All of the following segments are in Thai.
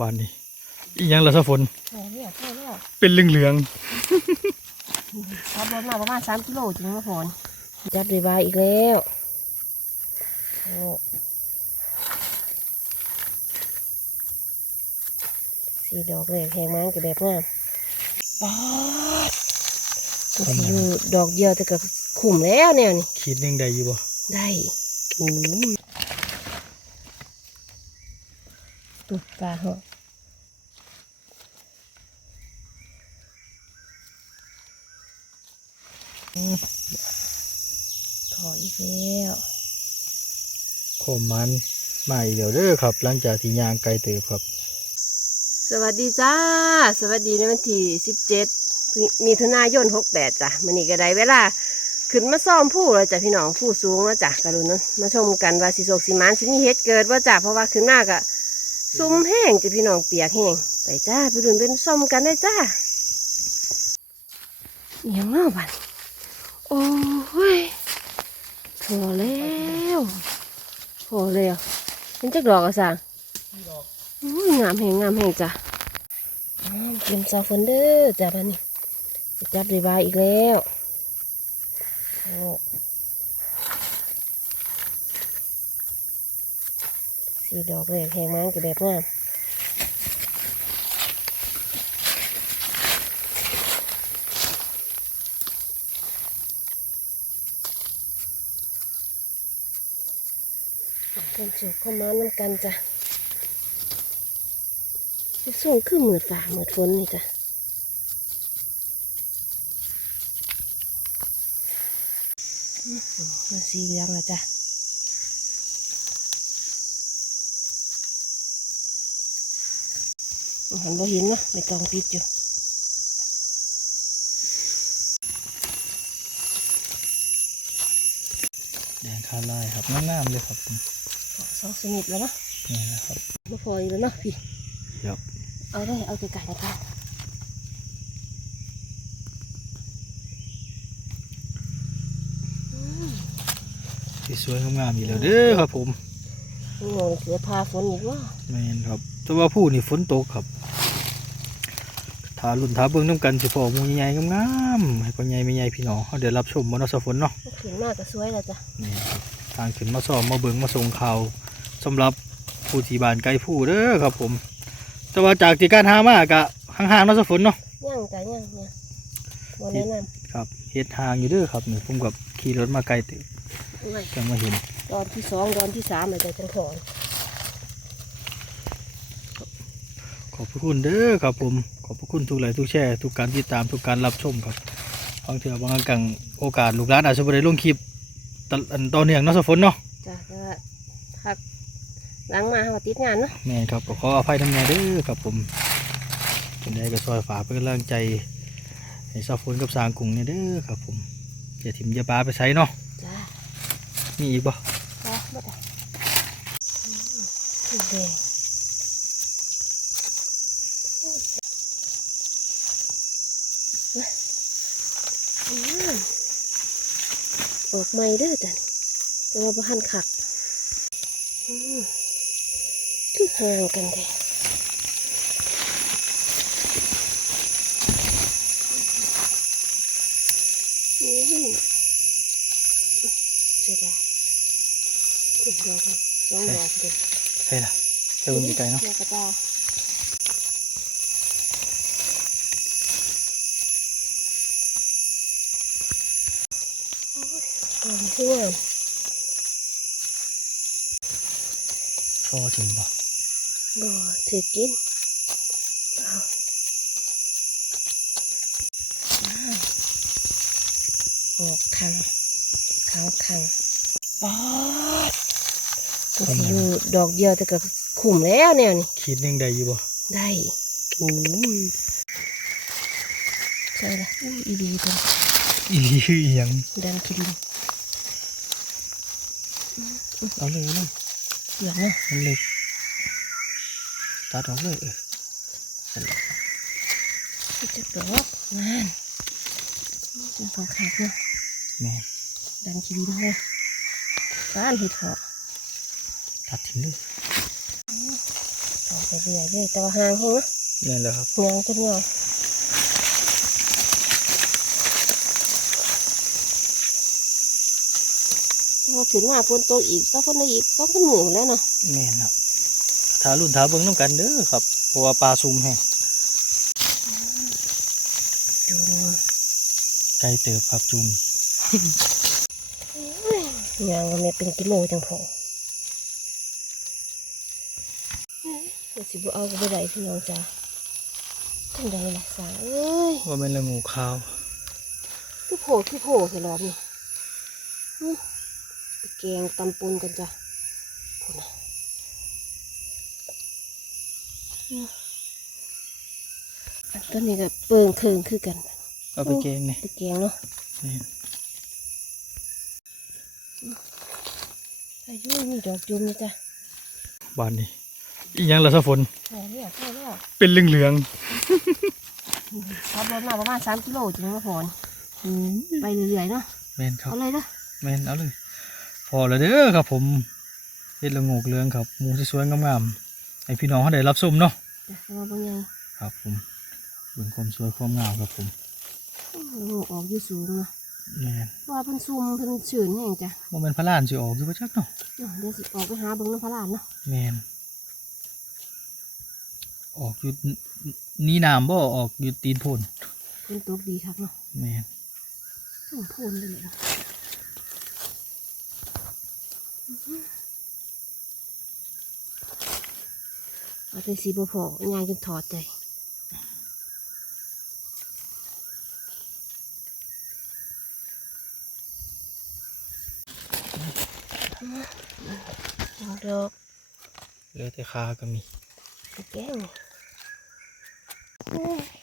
บานนี้อีหยังละสะฝนแม่เนี่ยแม่เนี่ยเป็นเหลืองขับรถมาประมาณสามกิโลจริงนะพรจับได้บายอีกแล้วโอ้สีดอกเลยแพงมากกับแบบงามป๊าดตัวสีอยู่ดอกเดียวแต่ก็ขุ่มแล้วแนวนี่ๆขีดหนึงได้อยู่บ่ ได้โอ้ยตุด ปลาเหรอขออีกแล้วขมมันมาอีกแล้วเด้อครับ หลังจากที่ย่างไกลเติบครับ สวัสดีจ้า สวัสดีในวันที่สิบเจ็ดมีถุนายนหกแปดจ้ะมันนี่ก็ได้เวลาขึ้นมาซ่อมผู้แล้วจ้ะพี่น้องผู้สูงแล้วจ้ะกรุณามาชมกันว่าสิโศกสิหมานสิมีเฮ็ดเกิดว่าจ้ะเพราะว่าขึ้นมากอะ ซุ่มแห้งจะพี่น้องเปียกแห้งไปจ้าไปดูเป็นซ่อมกันได้จ้าอหยังเนาบันโอ้ยพอแล้วพอแล้วเป็นจักดอกอะสังงามแห้งงามแห้งจ้ะอ้าเตรียมซาฟันเดอร์จ้ะบันนี้จับด้บายอีกแล้วโอ้ สีดอกเลยแพงมากกับแบบงามคนสุกข้ามาน้ำกันจ้ะจะส่งคือเหมือดฝ่าเหมือดฝนนี่จ้ะมาสีเหลืองแล้วจ้ะ หันบ่เห็นวะไม่ต้องปิดอยู่แดงคาลายครับงามๆเลยครับผมขอสองสนิทแล้วเนาะนี่นะครับมาพออีกแล้วเนาะพี่ครับเอาได้เอาไก่ๆกันที่สวยงามๆอีกแล้วเด้อครับผมงงเสือพาฝนอีกว่าแม่นครับ แต่ว่าผู้นี่ฝนตกครับ ถ้ารุ่นท้าเบิ่งน้ำกันสิพอหมูใหญ่ๆงามๆให้พ่อใหญ่แม่ใหญ่พี่น้องเขาเดี๋ยวรับชมบ่เนาะสะฝนเนาะขึ้นมากก็สวยแล้วจ้ะนี่ครับทางขึ้นมาซ้อมมาเบิ่งมาส่งข่าวสำหรับผู้ที่บ้านไกลผู้เด้อครับผม แต่ว่าจากที่การหามากะห่างๆเนาะสะฝนเนาะย่างจ้ะย่างเนี่ยวันแนะนครับเฮ็ดห่างอยู่เด้อครับนี่ผมกับขี่รถมาไกลตึำไม่จังมาเห็นตอนที่สองตอนที่สามเลยจ้ะจังขอนขอบพระคุณเด้อครับผมข อบพระคุณทุกไลค์ทุกแชร์ทุกการติดตามทุกการรับชมครับบางเถื่อบางกังโอกาสลูกหลานอาจจะบ่ได้ลงคลิปตะอันต่อเนื่องเนาะสะฝนเนาะจ้ะแต่ว่าพักหล้างมาเขาก็ติดงานเนาะแม่นครับก็ขออภัยทำงานเด้อครับผมเป็นได้ก็ซอยฝากเป็นกำลังใจให้สะฝนกับสร้างกุ้งเนี่ยเด้อครับผมอย่าถิ่มอย่าปลาไปใส่เนาะจ้ะมีอีกบ่จ้ะบ่ได้อืมแดง อืม ออกไม่เด้อจ้ะนี่แต่ว่าบ้านขักอืมคือห่างกันแท้โอ้ยเสียดายอีกดอกหนึ่งสองดอกเดียวใช่ล่ะเจ้าเบิ่งไกลๆเนาะ เดี๋ยวกระตาโอ้ยดอกที่งามพอถึงบ่บ่ถือกินเอาอ้าวออกคังขาวคังปอดตัวสีอยู่ดอกเดียวแต่ก็ขุ่มแล้วแนวนี่ขีดหนึงได้อยู่บ่ได้โอ้ยใช่ละอุ้ยอีดีตัวอีหลีคืออีหยังดันคิดิน เอาเลยเนาเลืองเนาะมันเล็กตัดออกเลยเออนั่นแหละที่จะดอกงานเป็นของขาดเนาะแม่ดันคิดินเลยร้านเห็ดเพาะตัดทิ้งเลยขเอาไปเรื่อยเลยแต่ว่าห่างแห้งเนาะนี่แหละครับเงียงจนเงา พอขึ้นมาฝนตกอีกก็ฝนได้อีกก็ฝนหมูแล้วเนาะแม่นครับถารุ่นถาเบิ่งน้ำกันเด้อครับเพราะว่าปลาซุ่มแห้งจูงไกลเติบครับจุ่มยางก็แม่เป็นกิโลจังพอเดี๋ยวสิบ่เอาก็บ่ได้พี่น้องจ้าจังใดล่ะสางเอ้ยว่าเป็นละงูขาว คือโผคือโผคือรอบนี่อื้อไป แกงตำปูนกันจ้ะพูดนะอื้ออันตัวนี้ก็เปิงเคืองคือกันเอาไปแกงนี่ไปแกงเนาะแม่นอายุมีดอกจุ่มนี่จ้ะบานนี้อีหยังละสะฝนใช่แล้วใช่แล้วเป็นเหลืองขับรถมาประมาณสามกิโลจึงมาพอนไปเรื่อยๆเนาะๆแม่นครับเอาเลยเนาะแม่นเอาเลย พอแล้วเด้อครับผมเฮ็ดละโงกเหลืองครับหมูสวยๆงามๆให้พี่น้องเขาได้รับชมเนาะจ้ะเอามาบางอย่างครับผมเบิ่งความสวยความงามครับผมลูกออกอยู่สูงเนาะแม่นเพราะว่าเพิ่นซุ่มเพิ่นชื้นแห้งจ้ะบ่แม่นพระลานสิออกอยู่บ่จักเนาะเนาะเดี๋ยวสิออกไปหาเบิ่งน้ำพระลานเนาะแม่นออกอยู่นี่น้ำบ่ออกอยู่ตีนโพนเพิ่นตกดีครับเนาะแม่นถึงพูนเลยเหรอ เอาแต่สีบ่พอยายจนถอดใจเอาดอกเหลือแต่ขาก็มีไปแก้ง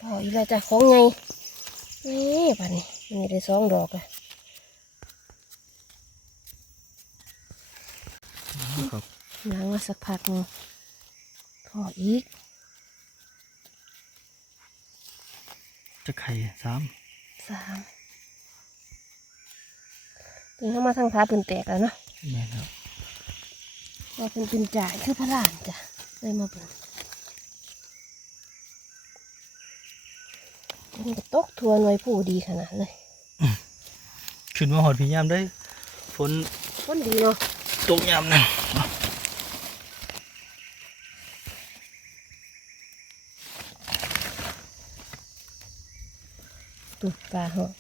พออีกแล้วจ้ะของไงนี่ป่านนี้มันนี่ได้สองดอกอะ ครับ ล้างมาสักพักหนึงพออีก จะไข่สามสามตึงเข้ามาทางขาเป็นแตกแล้วเนาะแม่นครับว่าเป็นเป็นจ่ายคือพระลานจ้ะเลยมาเบิ่งมันก็ตกทัวหน่วยผู้ดีขนาดเลย ขึ้นมาหอดพี่ยามได้ฝนคนดีเนาะตกยามนั่น ตุกปลาเหาะ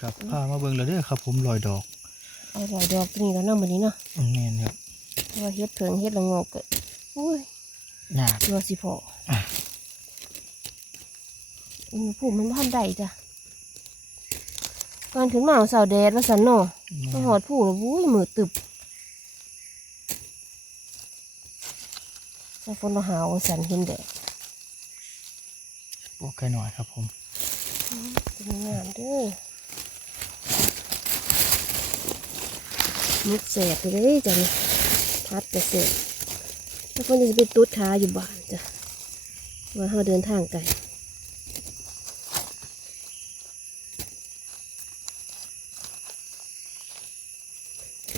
ครับพามาเบิ่งแล้วเด้อครับ ผมลอยดอกเอาหลายดอกตัวนี้แล้วเนาะมื้อนี้เนาะอืมแม่นครับเพราะว่าเฮ็ดเถิงเฮ็ดละโงกก็อุ้ยยากตัวสิพอ อุณหภูมิมันบ่ทันได้จ้ะก่อนขึ้นมาเอาเสาแดดว่าสันเนาะแม่มานหอดผู้แล้ววุ้ยมือตึบใส่ฝนเราหาวสันเห็นแดดปลูกไก่หน่อยครับผมเป็นงามเด้อมุดแสบไปเลยจ้ะนี่พัดแต่แสบแล้วคนจะไปตุ๊ดขาอยู่บ้านจ้ะว่าเขาเดินทางไกล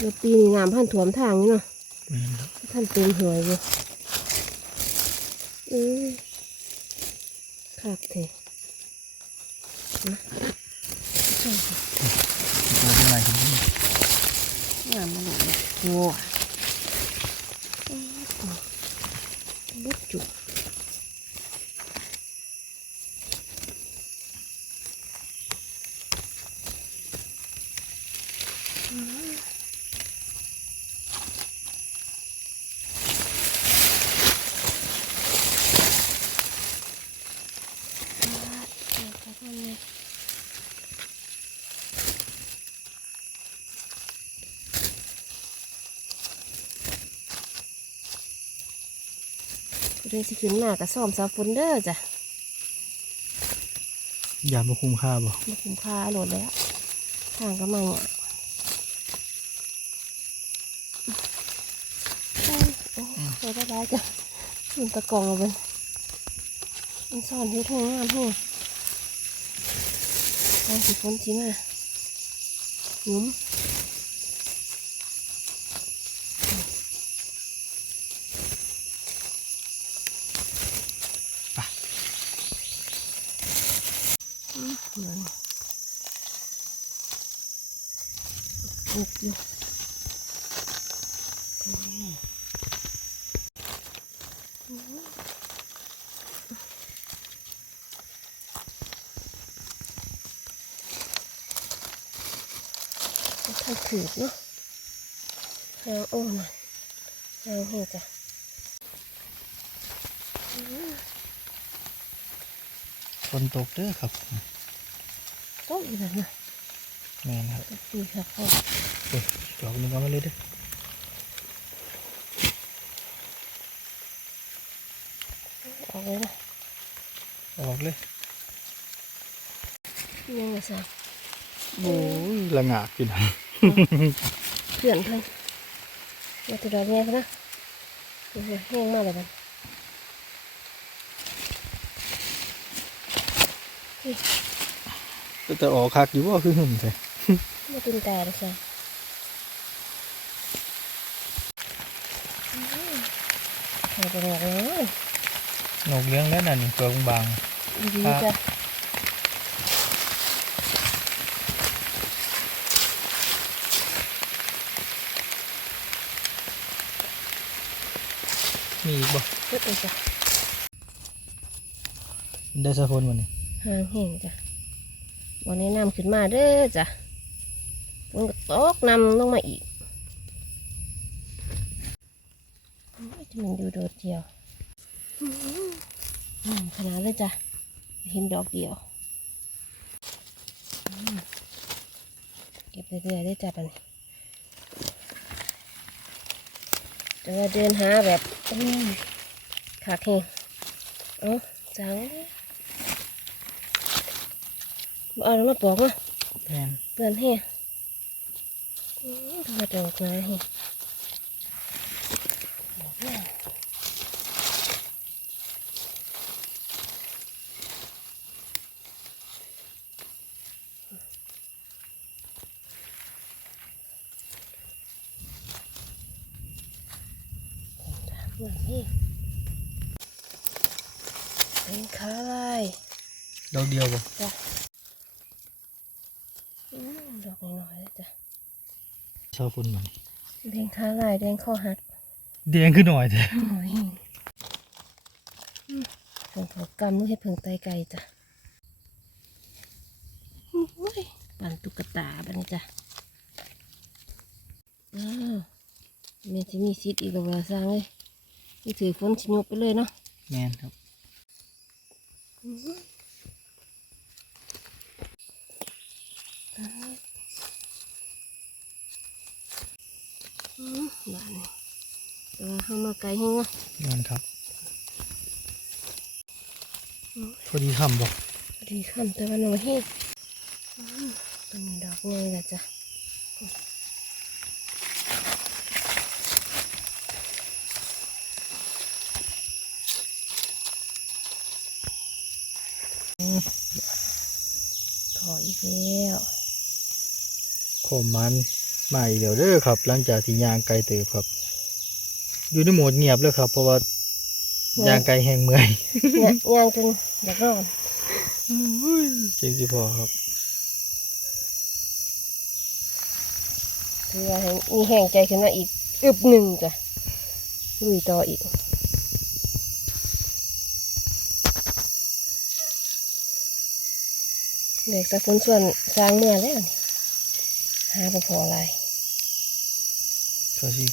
แล้วปีนี้น้ำพันถ่วมทางนี่เนาะแม่นครับท่านเต็มหัวอยู่อือครับเถอะนะใช่ค่ะตัวเป็นไรครับผมงามมาเลยโว้บุกจุก เลยสิขึ้นมากับซ่อมซาฟุนเดอร์จ้ะยามบ่คุ้มค่าบ่มาคุ้มค่าโหลดแล้วทางก็มาเนี่ยเราได้ร้ายจ้ะมันตะกองเอาไปมันซ่อนเฮ็ดห้องงามห้องทางสีฝนสีมาหยุ้ม อืมนั่นปลูกอยู่ตรงนี้อืม เอาทำถือเนาะหางโอ้หน่อยหางหูจ้ะฝนตกเด้อครับโต๊ะอีกแล้วนะแม่นครับตะปีครับพ่อเอ้ยดอกหนึงเอามาเลยเด้อออกเลยนะเอาออกเลยยังไงสักโอ้ยละงากพี่น้อง เพื่อนเพิ่นมาติดดอกเงี้ยนะเดี๋ยวแห้งมากเลยมันแต่ออกคักอยู่ว่าคือหึ่มใช่มาตื่นตาเลยสิใครจะบอกเลยนกเลี้ยงแล้วนั่นนี่ตัวบางดีครับจ้ะ มีอีกบ่เพื่อนจ้ะได้สะพนมันนี่หางแห้งจ้ะวันนี้น้ำขึ้นมาเด้อจ้ะมันก็ตกน้ำลงมาอีกโอ้ยจะมันอยู่โดดเดียวอื้อหืออืมขนาดเลยจ้ะเห็นดอกเดียวอืมเก็บเรื่อยๆได้จ้ะปัน จะมาเดินหาแบบอืมขาแห้งเอ้าจังเลยบ่เอาแล้วมาปอกมาแม่นเปื่อนเฮียอืมธรรมดอกมาเฮียเหมือนนี่ เป็นขาลายดอกเดียวบ่จ้ะอืมดอกน้อยๆเลยจ้ะสะพนมันแดงขาลายแดงข้อหักแดงขึ้นหน่อยแท้หน่อยเพิ่งเขากำมือให้เพิ่งไตไก่จ้ะอุ้ยปั่นตุ๊กตาบัดนจ้ะอ้าวแม่จะมีซิดอีกแล้วว่าสร้างเลยนี่ถือฝนชิยกไปเลยเนาะแม่นครับอืม บ้านนี่แต่ว่าเข้ามาไกลให้เนาะแม่นครับ พอดีทำบ่พอดีคำแต่ว่าน้อยให้อืมต้นดอกใหญ่ละจ้ะ ถอยอีก แล้วขมมันมาอีกแล้วเด้อครับ หลังจากที่ยางไกลเติบครับ อยู่ในโหมดเงียบเลยครับ เพราะว่ายางไกลแห้งเมื่อยเนี่ยย่างจนอยากนอนจริงสิพอครับคือว่าให้มีแห้งใจขึ้นมาอีกอึบหนึ่งจ้ะลุยต่ออีก เด็กสะพุนส่วนสร้างเมื่อแล้วนี่หาบ่พออะไรก็สิ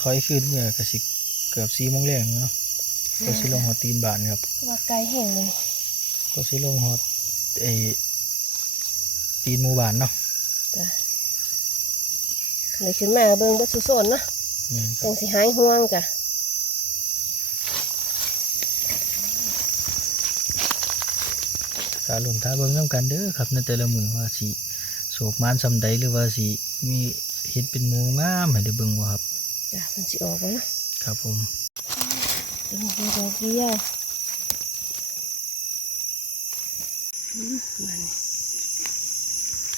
ถอยขึ้นเมื่อก็สิเกือบสี่โมงแรงแล้วเนาะก็สิลงหอดตีนบานครับว่าไกลแห้งเลยก็สิลงหอดไอตีนหมู่บ้านเนาะจ้ะเลยขึ้นมาเบิ่งเบ่สุโซนเนาะแม่นคจัรับงสิหายห่วงจ้ะ ตาหลุนตาเบิ่งน้ำกันเด้อครับในแต่ละมือว่าสิโศกมานสำใดหรือว่าสิมีเห็ดเป็นหมูงามให้ได้เบิ่งบ่ครับจ้ะมันสิออกบ่เนาะคครับผมเป็นดอกเดียวอืมมัน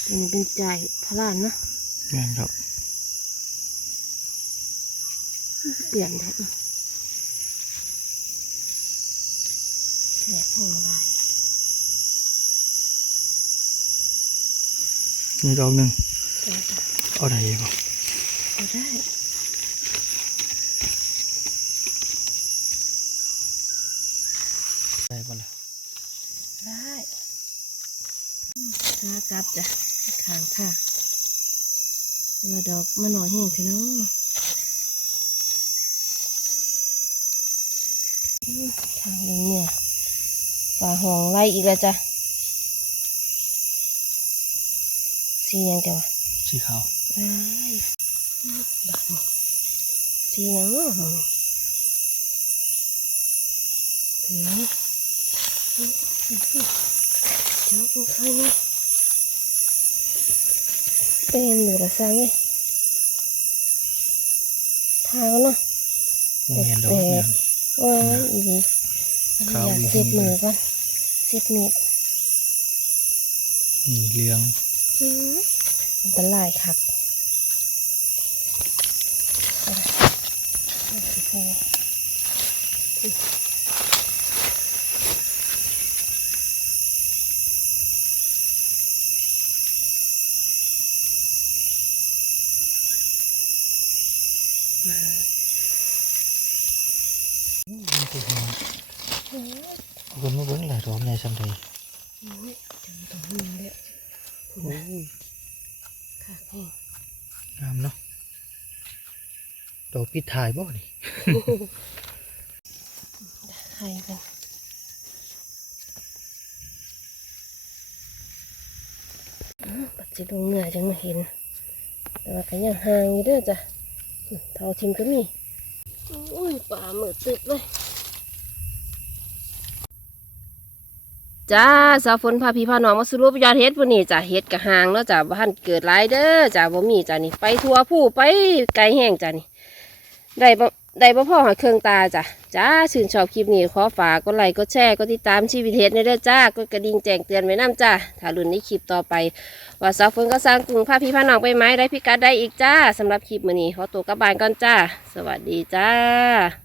เป็นเป็นใจพระลานเนาะแม่นครับเปลี่ยนแท้แหลกหัวลาย นี่ดอกหนึ่งเอาได้บ่เอาได้ได้บ่ล่ะได้ขากลับจ้ะขางค่ะตัวดอกมันหน่อยแห้งพี่น้องอืมทางนึงเนี่ยปลาหองไล่อีกแล้วจ้ะ สียังจ้ะวะสีขาวได้บักนี่สีหยังเนาะมึงเหลืองเดี๋ยวกูเข้านี่เป็นหนูละซังเลยทากันเนาะโมเมนดอกเดียวนี่ว้ายอีหลีอันนี้ขาวอยากอีหลีเสร็จมือก่อนเสร็จมีดนี่เหลือง อื้ออันตรายครับเอาล่ะเอาสิพอมันติดหอมเอาคนมาเบิ่งหลายดอกใหญ่ซ้ำใดโอ้ยจังตรงนี้เลยโอ้ย ค่ะแห้งงามเนาะดอกปิดท้ายบ่นี่ไข่กันอื้อปัจจิลงเหนื่อยจังมาเห็น แต่ว่าก็ยังห่างอยู่เด้อจ้ะอื้อเท่าทิมก็มีโอ้ยป่าเหมือตึบเลย จ้าสาวฝนพาพี่พาน้องมาสรุปยอดเฮ็ดวันนี้จ้ะเฮ็ดกะหางเนาะจ้ะบ้านเกิดหลายเด้อจ้ะบ่มีจ้ะนี่ไปทั่วผู้ไปไกลแห้งจ้ะนี่ได้บ่ได้บ่พ่อหาเครื่องตาจ้ะจ้าชื่นชอบคลิปนี้ขอฝากกดไลค์กดแชร์กดติดตามชีวิตเฮ็ดในเด้อจ้ากดกระดิ่งแจ้งเตือนไว้นํจ้าถ้ารุ่นในคลิปต่อไป ว่าสาวฝนก็สร้างกลุ่มพาพี่พาน้องไปไหมได้พิกัดได้อีกจ้าสำหรับคลิปมื้อนี้ขอตัวกลับบ้านก่อนจ้า สวัสดีจ้า